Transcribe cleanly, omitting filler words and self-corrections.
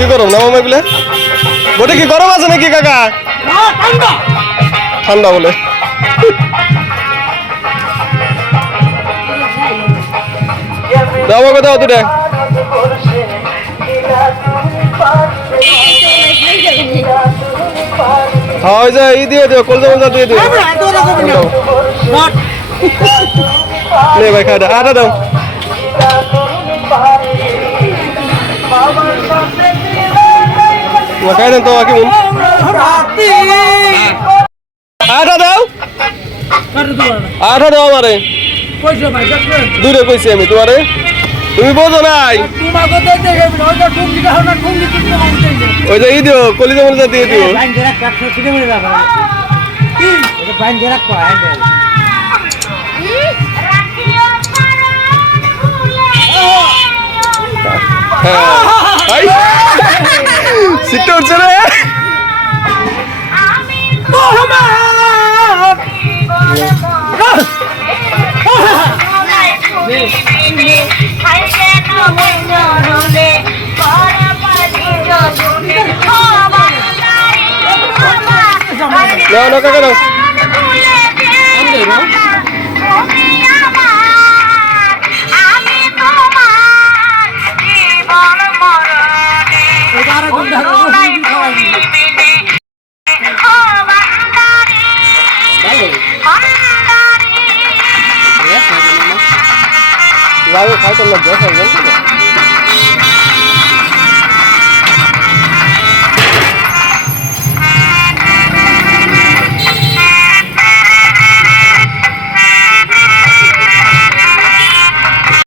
কি গরম না মামা এগুলো বটে কি গরম আছে নাকি কাকা ঠান্ডা বলে দাও আমাকে দাও দুটা হ্যাঁ ওই যে ই দিয়ে দিও কলজা মলজা দিয়ে দিও নে ভাই খাই দাও আটা দাও খাই দেন তো কি আটা দাও আটা দাও আমারে দূরে কইছি আমি তোমারে তুমি বোঝো নাই ওই যে ই দিও কলিজা মলিজা দিয়ে দিও সিটটা উঠছে রে No, no, কাকা দাও খাইতে লাগবে